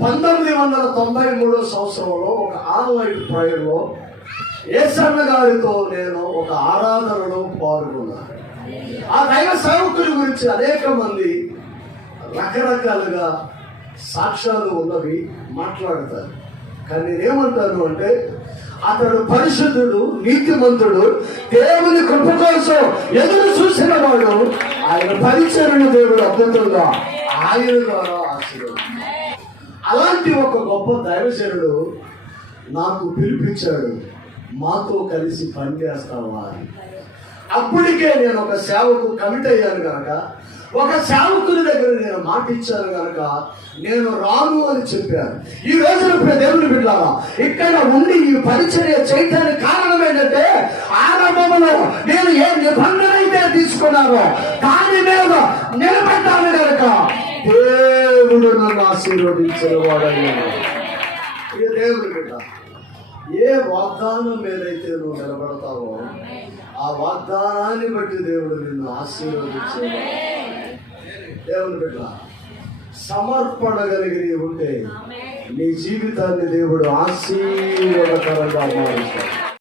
పంతొమ్మిది వందల తొంభై మూడో సంవత్సరంలో ఒక ఆన్లైన్ ప్రేయర్లో ఏసన్న గారితో నేను ఒక ఆరాధనలో పాల్గొన్నాను. ఆ దైవ సేవకుల గురించి అనేక మంది రకరకాలుగా సాక్ష్యాలు ఉన్నవి మాట్లాడతారు. కానీ నేనేమంటాను అంటే అతడు పరిశుద్ధుడు నీతిమంతుడు దేవుని కృప కోసం ఎదురు చూసిన వాడు ఆయన పరిచరణ దేవుడు అద్భుతంగా ఆయన ద్వారా ఆశీర్వదించారు అలాంటి ఒక గొప్ప దైవజనుడు నాకు పిలిపించాడు. మాతో కలిసి పనిచేస్తావా అని. అప్పటికే నేను ఒక సేవకు కమిట్ అయ్యాను కనుక ఒక సేవకుని దగ్గర నేను మాట ఇచ్చాను కనుక నేను రాను అని చెప్పాను. ఈ రోజున దేవుని బిడ్డారా ఇక్కడ ఉండి ఈ పరిచర్య చేయటానికి కారణం ఏంటంటే ఆరంభంలో నేను ఏ నిబంధన అయితే తీసుకున్నానో దాని మీద నిలబడ్డాను కనుక దేవుడు నన్ను ఆశీర్వదించిన వాడయ్యాను ఈ దేవుని బిడ్డ ఏ వాగ్దానం మీదైతే నువ్వు నిలబడతావో ఆ వాగ్దానాన్ని బట్టి దేవుడు నిన్ను ఆశీర్వదించాడు. దేవుని బిడ్డ సమర్పణ కలిగి ఉంటే నీ జీవితాన్ని దేవుడు ఆశీర్వదకరంగా మారుస్తాడు.